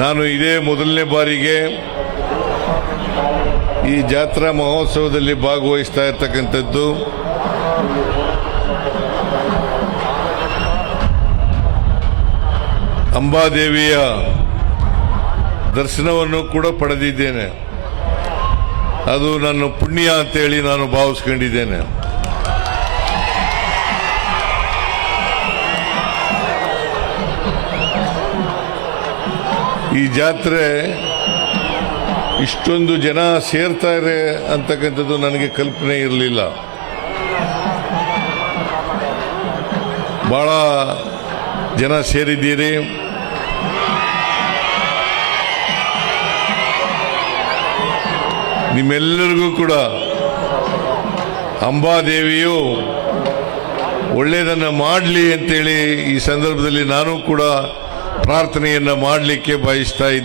ನಾನು ಇದೇ ಮೊದಲನೇ ಬಾರಿಗೆ ಈ ಜಾತ್ರಾ ಮಹೋತ್ಸವದಲ್ಲಿ ಭಾಗವಹಿಸ್ತಾ ಇರ್ತಕ್ಕಂಥದ್ದು. ಅಂಬಾದೇವಿಯ ದರ್ಶನವನ್ನು ಕೂಡ ಪಡೆದಿದ್ದೇನೆ. ಅದು ನನ್ನ ಪುಣ್ಯ ಅಂತೇಳಿ ನಾನು ಭಾವಿಸ್ಕೊಂಡಿದ್ದೇನೆ. ಈ ಜಾತ್ರೆ ಇಷ್ಟೊಂದು ಜನ ಸೇರ್ತಾರೆ ಅಂತಕ್ಕಂಥದ್ದು ನನಗೆ ಕಲ್ಪನೆ ಇರಲಿಲ್ಲ. ಬಹಳ ಜನ ಸೇರಿದ್ದೀರಿ. ನಿಮ್ಮೆಲ್ಲರಿಗೂ ಕೂಡ ಅಂಬಾದೇವಿಯು ಒಳ್ಳೆಯದನ್ನು ಮಾಡಲಿ ಅಂತೇಳಿ ಈ ಸಂದರ್ಭದಲ್ಲಿ ನಾನು ಕೂಡ ಪ್ರಾರ್ಥನೆಯನ್ನು ಮಾಡಲಿಕ್ಕೆ ಬಯಸ್ತಾ ಇದ್ದೇನೆ.